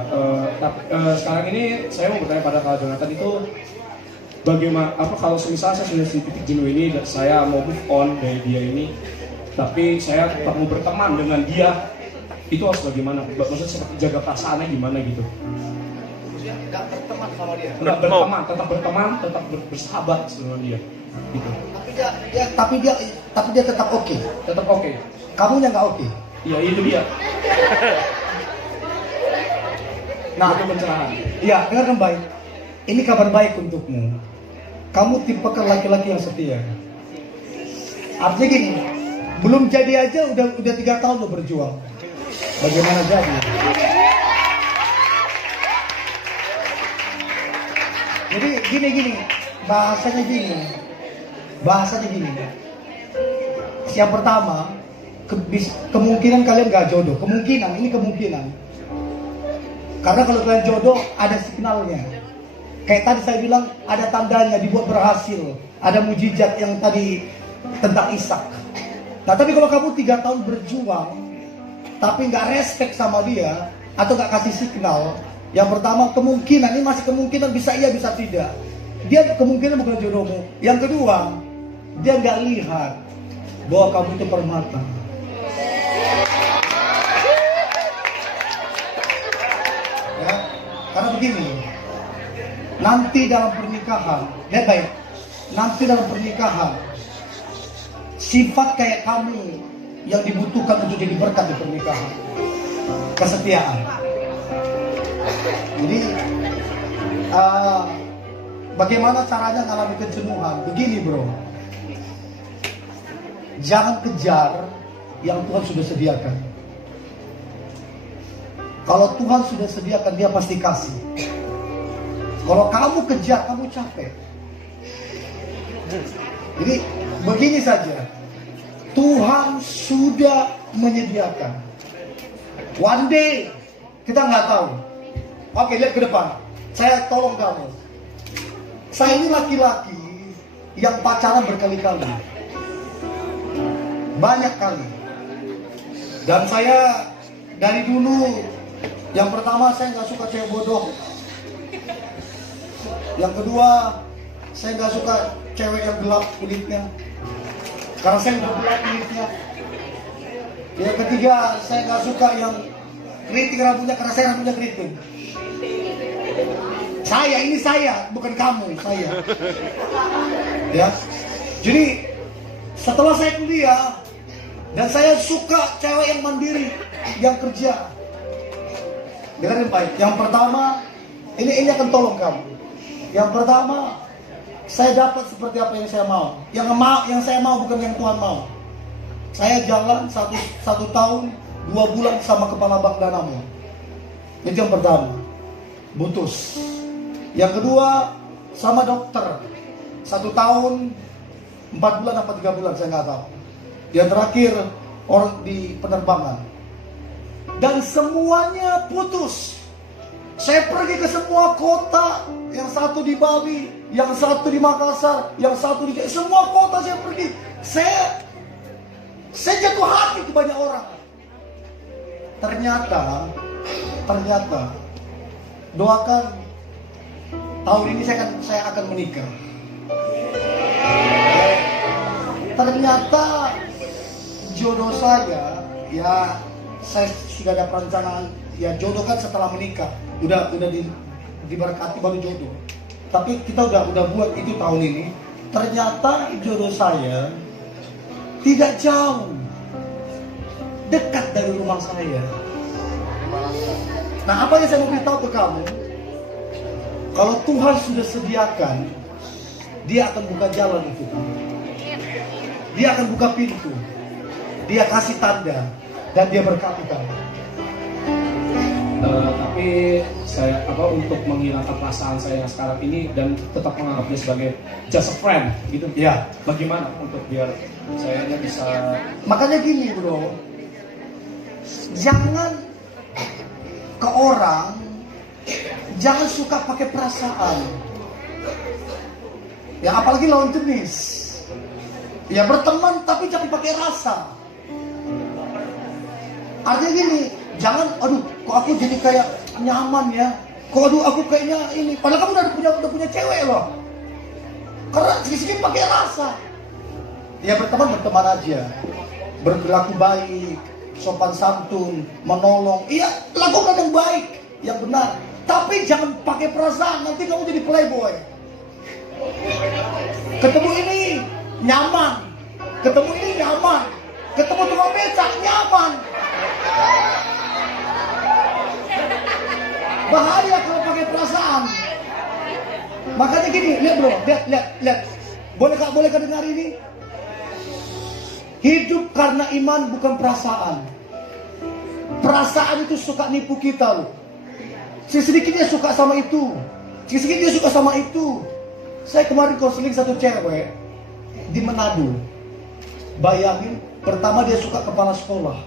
tapi sekarang ini saya mau bertanya pada Kak Jonathan itu bagaimana, apa kalau misalnya saya sudah di titik jenuh ini dan saya mau move on dari dia ini, tapi saya tetap mau berteman dengan dia, itu harus bagaimana? Maksudnya seperti jaga perasaannya gimana gitu? Gak berteman sama dia. Nggak berteman, tetap bersahabat sama dia gitu. Tapi dia tetap oke. Tetap oke. Kamunya nggak oke. Iya, itu dia. Nah, itu pencerahan. iya, dengarkan baik. Ini kabar baik untukmu. Kamu tipe laki-laki yang setia. Artinya gini, belum jadi aja udah 3 tahun lo berjuang. Bagaimana jadi? Jadi gini, bahasanya gini. Yang pertama, kemungkinan kalian gak jodoh. Kemungkinan. Karena kalau kalian jodoh, ada signalnya. Kayak tadi saya bilang, ada tandanya dibuat berhasil. Ada mujizat yang tadi tentang Ishak. Nah, tapi kalau kamu 3 tahun berjuang, tapi gak respect sama dia, atau gak kasih signal, yang pertama kemungkinan, ini masih kemungkinan bisa iya bisa tidak. Dia kemungkinan bukan jodohmu. Yang kedua, dia gak lihat bahwa kamu itu permata. Ya. Karena begini, nanti dalam pernikahan, lihat baik, nanti dalam pernikahan, sifat kayak kamu yang dibutuhkan untuk jadi berkat di pernikahan, kesetiaan. Jadi, bagaimana caranya mengalami kejenuhan? Begini bro, jangan kejar yang Tuhan sudah sediakan. Kalau Tuhan sudah sediakan, Dia pasti kasih. Kalau kamu kejar, kamu capek. Jadi begini saja, Tuhan sudah menyediakan. One day kita nggak tahu. Oke, lihat ke depan. Saya tolong kamu. Saya ini laki-laki yang pacaran berkali-kali, banyak kali. Dan saya dari dulu, yang pertama saya nggak suka cewek bodoh. Yang kedua, saya nggak suka cewek yang gelap kulitnya, karena saya udah gelap kulitnya. Yang ketiga, saya nggak suka yang keriting rambutnya, karena saya rambutnya keriting. Ini saya, bukan kamu, saya. Ya, jadi setelah saya kuliah dan saya suka cewek yang mandiri, yang kerja. Dengarin baik. Yang pertama, ini akan tolong kamu. Yang pertama, saya dapat seperti apa yang saya mau. Yang saya mau bukan yang Tuhan mau. Saya jalan satu tahun 2 bulan sama kepala bank Danamon. Itu yang pertama, putus. Yang kedua, sama dokter 1 tahun 4 bulan apa 3 bulan, saya nggak tahu. Yang terakhir orang di penerbangan. Dan semuanya putus. Saya pergi ke semua kota, yang satu di Bali, yang satu di Makassar, yang satu di semua kota saya pergi. Saya jatuh hati ke banyak orang. Ternyata doakan tahun ini saya akan menikah. Ternyata jodoh saya, ya saya sudah ada perencanaan. Ya jodoh kan setelah menikah, udah diberkati baru jodoh. Tapi kita udah buat itu tahun ini. Ternyata jodoh saya tidak jauh, dekat dari rumah saya. Nah, apa yang saya mau beritahu ke kamu? Kalau Tuhan sudah sediakan, Dia akan buka jalan untuk kamu. Dia akan buka pintu. Dia kasih tanda dan Dia berkati kamu. Tapi saya untuk menghilangkan perasaan saya yang sekarang ini dan tetap menganggapnya sebagai just a friend gitu. Ya, Bagaimana untuk biar saya bisa? makanya gini bro, jangan ke orang, jangan suka pakai perasaan. Ya apalagi lawan jenis. Ya berteman tapi jangan pakai rasa. Artinya gini, jangan, aduh, kok aku jadi kayak nyaman ya. Kok aduh, aku kayaknya ini. Padahal kamu udah punya cewek loh. Karena sedikit pakai rasa. Ya berteman aja. Berlaku baik, sopan santun, menolong. Iya, lakukan yang baik, yang benar. Tapi jangan pakai perasaan, nanti kamu jadi playboy. Ketemu ini nyaman, ketemu ini nyaman, ketemu tukang becak nyaman. Bahaya kalau pakai perasaan. Makanya gini, lihat bro, lihat. Boleh kau dengar ini? Hidup karena iman bukan perasaan. Perasaan itu suka nipu kita loh. Sedikit dia suka sama itu, sedikit dia suka sama itu. Saya kemarin konseling satu cewek di Manado. Bayangin, pertama dia suka kepala sekolah.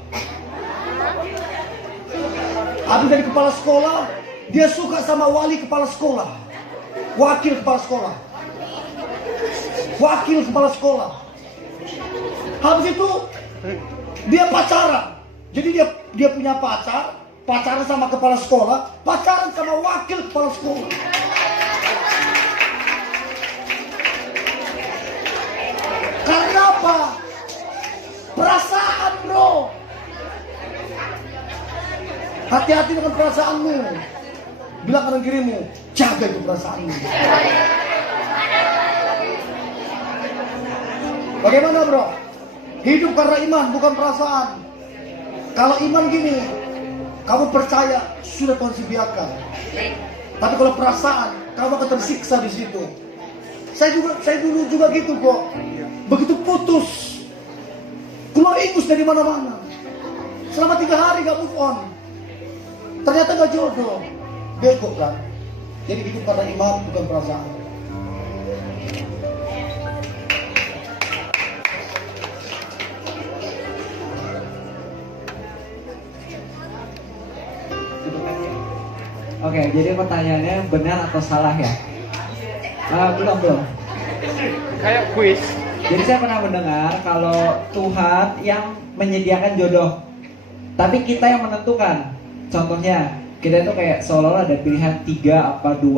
Habis dari kepala sekolah, dia suka sama wali kepala sekolah, wakil kepala sekolah, wakil kepala sekolah. Habis itu dia pacaran. Jadi dia punya pacaran sama kepala sekolah, pacaran sama wakil kepala sekolah. Karena apa? Perasaan bro. Hati-hati dengan perasaanmu. bilang kanan kirimu, jaga itu perasaanmu. Bagaimana bro? Hidup karena iman, bukan perasaan. Kalau iman gini, kamu percaya, sudah Tuhan sediakan. Tapi kalau perasaan, kamu akan tersiksa di situ. Saya dulu juga gitu kok. Begitu putus, keluar ingus dari mana-mana. Selama 3 hari gak move on. Ternyata gak jodoh. Bego kan? Jadi hidup karena iman, bukan perasaan. Oke, jadi pertanyaannya benar atau salah ya? Belum. Kayak kuis. Jadi saya pernah mendengar kalau Tuhan yang menyediakan jodoh, tapi kita yang menentukan. Contohnya, kita itu kayak seolah-olah ada pilihan 3 apa 2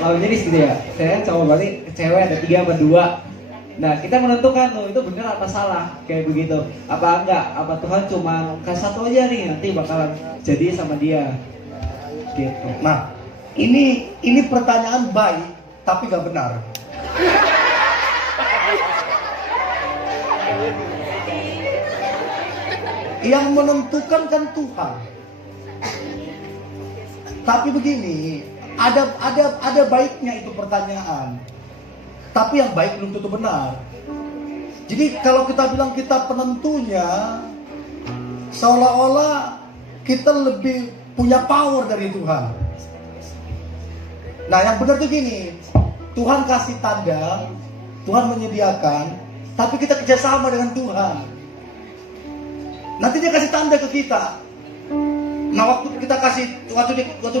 lawan jenis gitu ya. Saya cowok berarti cewek ada 3 apa 2. Nah, kita menentukan tuh itu benar apa salah kayak begitu. Apa enggak? Apa Tuhan cuma kasih satu aja nih nanti bakalan jadi sama dia. Gitu. Nah, ini pertanyaan baik tapi gak benar. Yang menentukan kan Tuhan. Tapi begini, ada baiknya itu pertanyaan. Tapi yang baik belum tentu benar. Jadi kalau kita bilang kita penentunya, seolah-olah kita lebih punya power dari Tuhan. Nah yang benar tuh gini, Tuhan kasih tanda, Tuhan menyediakan, tapi kita kerjasama dengan Tuhan. Nanti dia kasih tanda ke kita. Nah waktu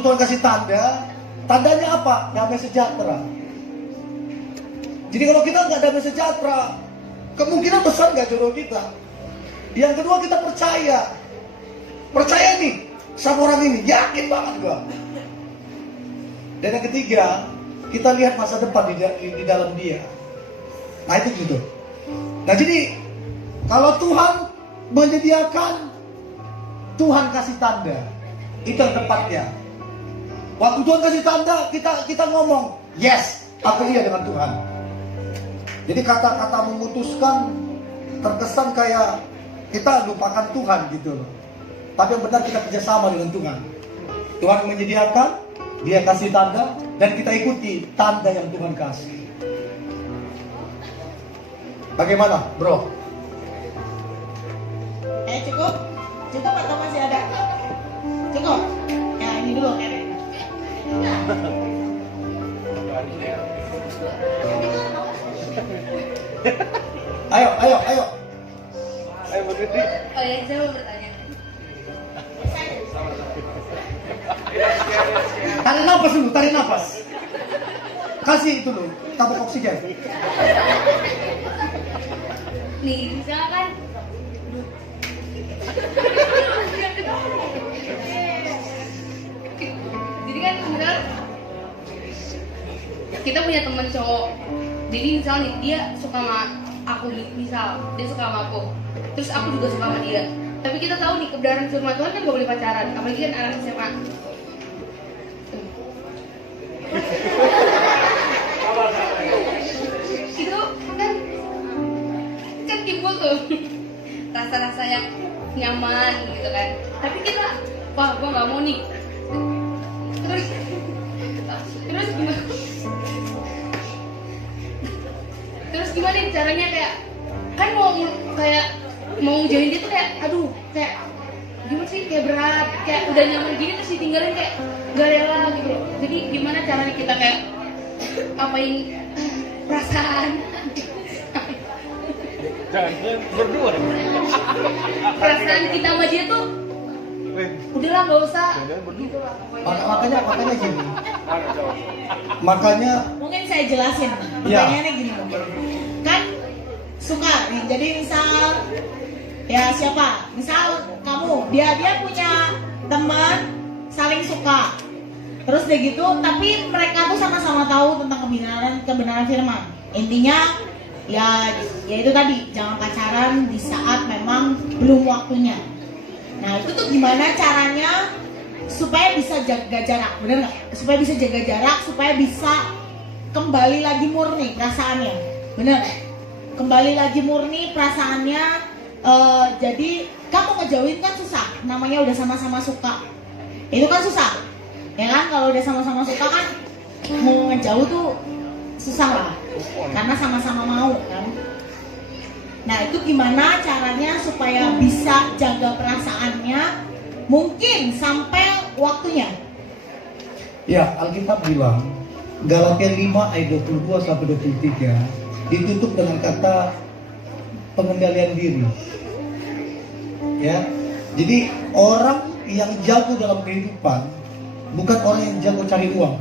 Tuhan kasih tanda, tandanya apa? Damai sejahtera. Jadi kalau kita nggak damai sejahtera, kemungkinan besar nggak jodoh kita. Yang kedua kita percaya nih sama orang ini, yakin banget gua. Dan yang ketiga, kita lihat masa depan di dalam dia. Nah itu gitu. Nah jadi kalau Tuhan menyediakan, Tuhan kasih tanda, itu yang tepatnya. Waktu Tuhan kasih tanda, kita ngomong, yes, aku iya dengan Tuhan. Jadi kata-kata memutuskan terkesan kayak kita lupakan Tuhan gitu loh. Tapi yang benar kita kerjasama dengan Tuhan. Tuhan menyediakan, Dia kasih tanda, dan kita ikuti tanda yang Tuhan kasih. Bagaimana bro? Cukup? Cukup atau masih ada? Cukup? Ya ini dulu Karen. Ayo. Oh ya, saya mau bertanya. Tarik nafas. Kasih itu loh, tabung oksigen. Nih, misalkan jadi kan misal kita punya teman cowok. Jadi misal nih dia suka sama aku, misal dia suka sama aku, terus aku juga suka sama dia. Tapi kita tahu nih kebenaran firman Tuhan kan gak boleh pacaran, apalagi kan anak SMA. Itu kan timbul tuh rasa-rasa yang nyaman gitu kan. Tapi kita, wah gue nggak mau nih. Terus gimana? Terus gimana nih caranya kayak kan mau jauhin dia tuh kayak aduh kayak gimana sih, kayak berat, kayak udah nyaman gini terus ditinggalin kayak gak rela gitu loh. Jadi gimana caranya kita kayak apain perasaan Berdua deh. perasaan kita sama dia tuh udahlah nggak usah gitu lah pokoknya. Makanya gini. Makanya Mungkin saya jelasin Ya. pertanyaannya gini kan suka nih, jadi misal ya siapa, misal kamu dia punya teman saling suka, terus udah gitu tapi mereka tuh sama-sama tahu tentang kebenaran firman. Intinya ya itu tadi, jangan pacaran di saat memang belum waktunya. Nah itu tuh gimana caranya supaya bisa jaga jarak, bener nggak? Supaya bisa jaga jarak, supaya bisa kembali lagi murni perasaannya, bener nggak? Kembali lagi murni perasaannya. Jadi kamu ngejauhin kan susah, namanya udah sama-sama suka, itu kan susah, ya kan? Kalau udah sama-sama suka kan mau ngejauh tuh susah lah, karena sama-sama mau kan. Nah itu gimana caranya supaya bisa jaga perasaannya mungkin sampai waktunya? Ya, Alkitab bilang Galatia 5 ayat 22 sampai 23 ditutup dengan kata pengendalian diri. Ya. Jadi orang yang jago dalam kehidupan bukan orang yang jago cari uang.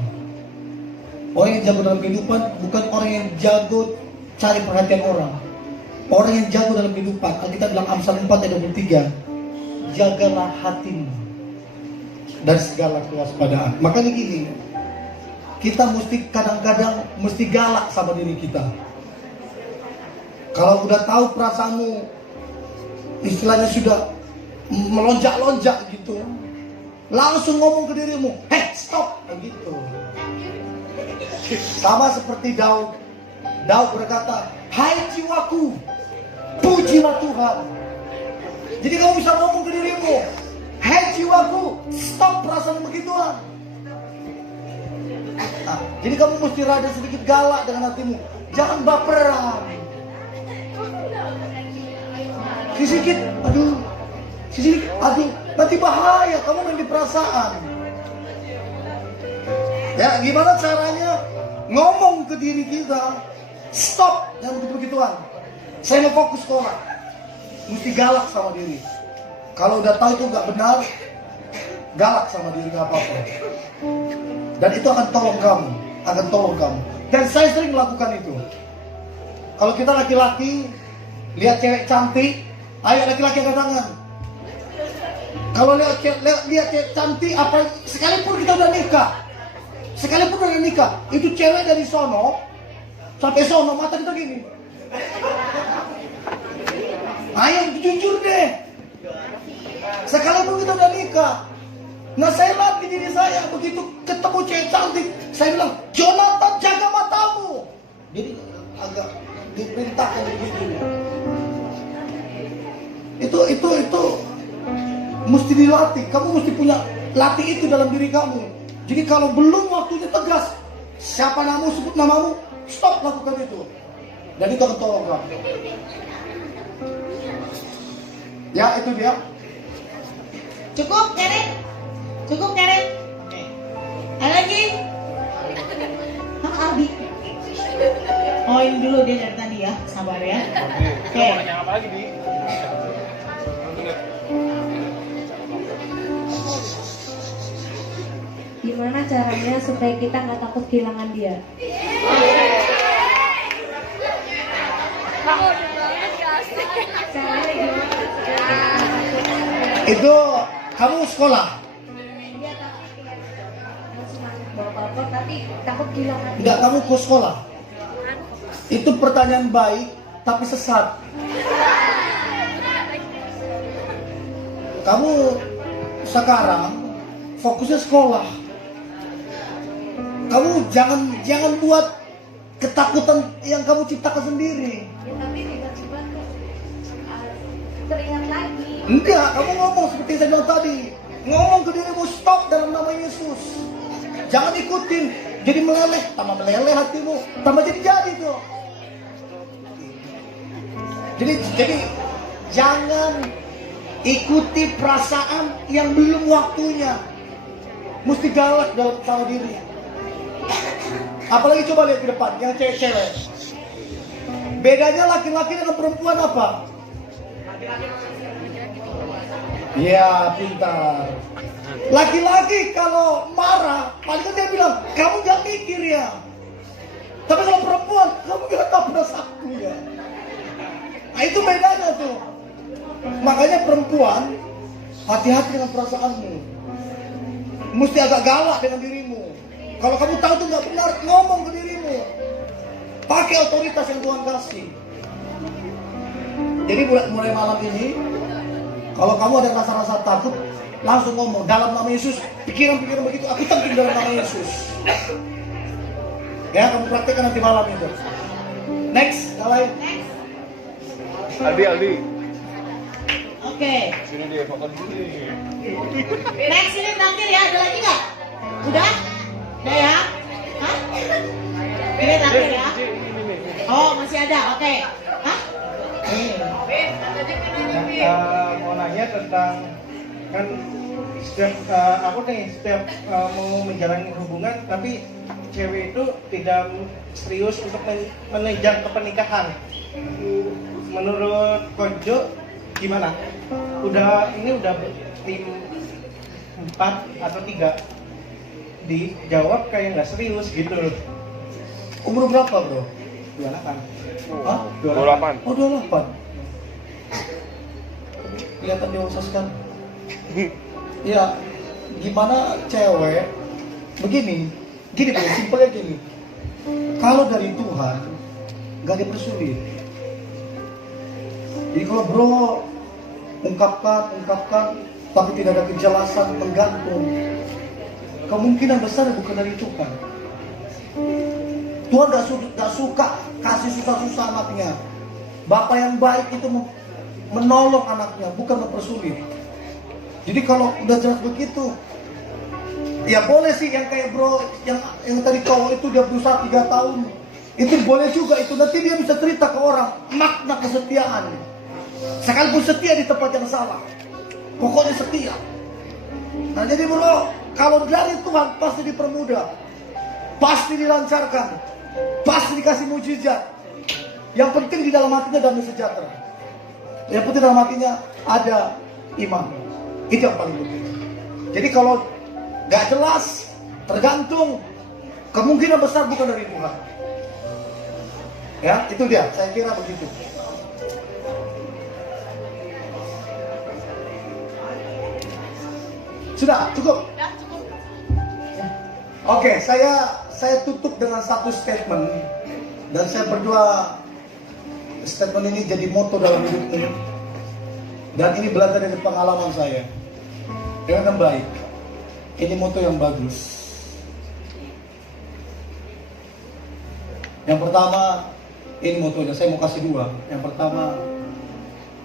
Orang yang jago dalam kehidupan bukan orang yang jago cari perhatian orang. Orang yang jago dalam kehidupan, Alkitab bilang Amsal 4 ayat 23, jagalah hatimu dari segala kewaspadaan. Makanya gini, kita mesti kadang-kadang mesti galak sama diri kita. Kalau udah tahu perasaanmu istilahnya sudah melonjak-lonjak gitu, langsung ngomong ke dirimu, "Hey, stop!" Begitu. Sama seperti Daud. Daud berkata, "Hai jiwaku, pujilah Tuhan." Jadi kamu bisa ngomong ke dirimu, "Hai jiwaku, stop perasaan begituan." Nah, jadi kamu mesti rada sedikit galak dengan hatimu. Jangan baperan. Sedikit, sedikit, nanti bahaya kamu main di perasaan. Ya, gimana caranya ngomong ke diri kita, stop, jangan begitu-begituan. Saya mau fokus sekolah. Mesti galak sama diri. Kalau udah tahu itu nggak benar, galak sama diri nggak apa-apa. Dan itu akan tolong kamu, Dan saya sering melakukan itu. Kalau kita laki-laki lihat cewek cantik, ayo laki-laki angkat tangan. Kalau lihat cewek cantik, apa sekalipun kita udah nikah, itu cewek dari sono sampai sono mata kita gini. Ayo jujur deh. Sekalipun kita udah nikah. Nah saya latih diri saya, begitu ketemu cewek cantik, saya bilang, "Jonathan, jaga matamu." Jadi agak diperintahkan begitu. Itu mesti dilatih. Kamu mesti punya latih itu dalam diri kamu. Jadi kalau belum waktunya tegas, siapa namamu, sebut namamu, stop lakukan itu. Dan itu akan tolong kamu. Ya, itu dia. Cukup Karen? Cukup Karen? Ada lagi? Abi. Oh ini dulu dia dari tadi ya, sabar ya. Oke. Mau nanya apa lagi, Di? Gimana caranya supaya kita nggak takut kehilangan dia? Caranya gimana? Itu kamu sekolah? Dia takut bapak-bapak tapi takut kehilangan dia. Enggak, kamu ke sekolah? Itu pertanyaan baik tapi sesat. Kamu sekarang fokusnya sekolah. Kamu jangan buat ketakutan yang kamu ciptakan sendiri. Ya, tapi tiba-tiba teringat lagi. Enggak, kamu ngomong seperti yang saya bilang tadi. Ngomong ke dirimu, stop dalam nama Yesus. Jangan ikutin, jadi meleleh, tambah meleleh hatimu, tambah jadi tuh. Jadi jangan ikuti perasaan yang belum waktunya. Mesti galak dalam sama diri. Apalagi coba lihat ke depan, yang cewek-cewek. Bedanya laki-laki dengan perempuan apa? Ya, pintar. Laki-laki kalau marah, paling kan dia bilang, "Kamu gak mikir ya." Tapi kalau perempuan, "Kamu gak tahu perasaanku ya." Nah itu bedanya tuh. Makanya perempuan, hati-hati dengan perasaanmu. Mesti agak galak dengan dirimu. Kalau kamu tahu itu gak benar, ngomong ke dirimu. Pakai otoritas yang Tuhan kasih. Jadi mulai malam ini, kalau kamu ada rasa-rasa takut, langsung ngomong dalam nama Yesus, pikiran-pikiran begitu aku tangkap dalam nama Yesus. Ya, kamu praktekkan nanti malam itu. Next, yang lain. Aldi. Oke. Sini dia foto dulu nih. Next ini terakhir ya, ada lagi nggak? Udah? Udah ya? Hah? Ini terakhir ya? Oh masih ada, oke. Hah? Mau nanya tentang kan setiap aku nih setiap mau menjalani hubungan tapi cewek itu tidak serius untuk mengejar ke pernikahan. Menurut Kojo gimana? Ini udah tim 4 atau 3 dijawab kayak nggak serius gitu loh. Umur berapa bro? 28. Hah? 28. Oh 28. Kelihatan dewasa sekali. Ya, gimana cewek? Begini bro, simpelnya gini. Kalau dari Tuhan, gak dipersulit. Jadi kalau bro ungkapkan, tapi tidak ada kejelasan, menggantung, kemungkinan besar bukan dari Tuhan. Tuhan gak suka kasih susah-susah anaknya. Bapak yang baik itu menolong anaknya, bukan mempersulit. Jadi kalau udah jelas begitu, ya boleh sih yang kayak bro, yang tadi cowok itu dia berusaha 3 tahun. Itu boleh juga, itu nanti dia bisa cerita ke orang makna kesetiaan. Sekalipun setia di tempat yang salah, pokoknya setia. Nah jadi bro, kalau dari Tuhan pasti dipermudah, pasti dilancarkan, pasti dikasih mujizat. Yang penting di dalam hatinya damai sejahtera. Yang penting dalam hatinya ada iman. Itu yang paling penting. Jadi kalau gak jelas, tergantung, kemungkinan besar bukan dari Tuhan. Ya, itu dia. Saya kira begitu. Sudah, cukup? Ya, cukup. Oke, saya tutup dengan satu statement. Dan saya berdoa statement ini jadi moto dalam hidupmu. Dan ini belajar dari pengalaman saya. Dengan yang baik. Ini moto yang bagus. Yang pertama, ini motonya, saya mau kasih 2. Yang pertama,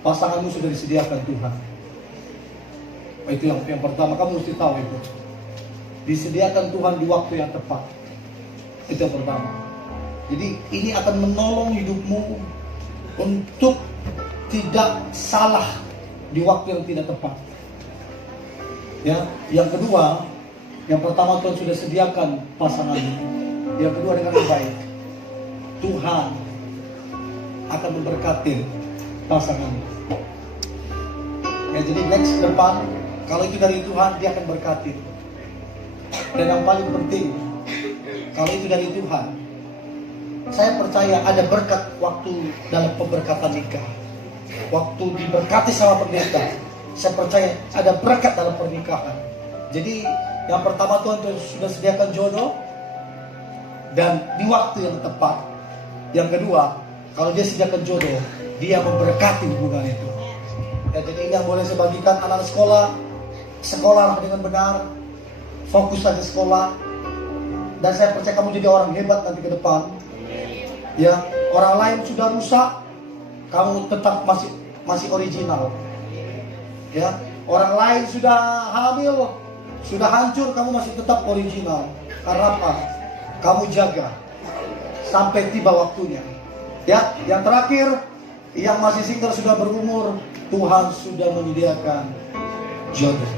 pasanganmu sudah disediakan Tuhan. Itu yang pertama, kamu mesti tahu itu. Disediakan Tuhan di waktu yang tepat. Itu yang pertama. Jadi ini akan menolong hidupmu untuk tidak salah di waktu yang tidak tepat. Ya, yang kedua, yang pertama Tuhan sudah sediakan pasanganmu. Yang kedua dengan yang baik. Tuhan akan memberkati pasanganmu. Ya, jadi next depan, kalau itu dari Tuhan, dia akan berkati. Dan yang paling penting, kalau itu dari Tuhan, saya percaya ada berkat waktu dalam pemberkatan nikah. Waktu diberkati sama pendeta, saya percaya ada berkat dalam pernikahan. Jadi yang pertama Tuhan sudah sediakan jodoh dan di waktu yang tepat. Yang kedua, kalau dia sediakan jodoh, dia memberkati hubungan itu. Ya, jadi ini yang boleh saya bagikan anak sekolah dengan benar, fokus saja sekolah. Dan saya percaya kamu jadi orang hebat nanti ke depan. Ya, orang lain sudah rusak, kamu tetap masih original. Ya, orang lain sudah hamil, sudah hancur, kamu masih tetap original. Karena apa? Kamu jaga sampai tiba waktunya. Ya, yang terakhir, yang masih single sudah berumur, Tuhan sudah menyediakan jodoh.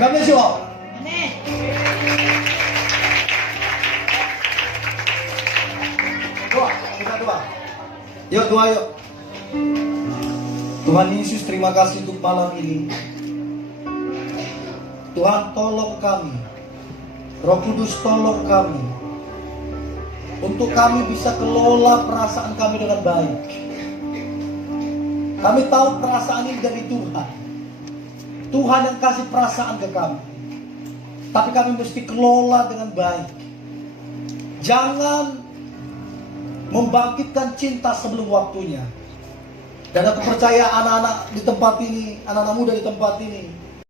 God bless you all. Amin. Doa, kita doa. Yuk doa yuk. Tuhan Yesus, terima kasih untuk malam ini. Tuhan tolong kami. Roh Kudus tolong kami. Untuk kami bisa kelola perasaan kami dengan baik. Kami tahu perasaan ini dari Tuhan. Tuhan yang kasih perasaan ke kami. Tapi kami mesti kelola dengan baik. Jangan membangkitkan cinta sebelum waktunya. Dan aku percaya anak-anak di tempat ini, anak-anak muda di tempat ini,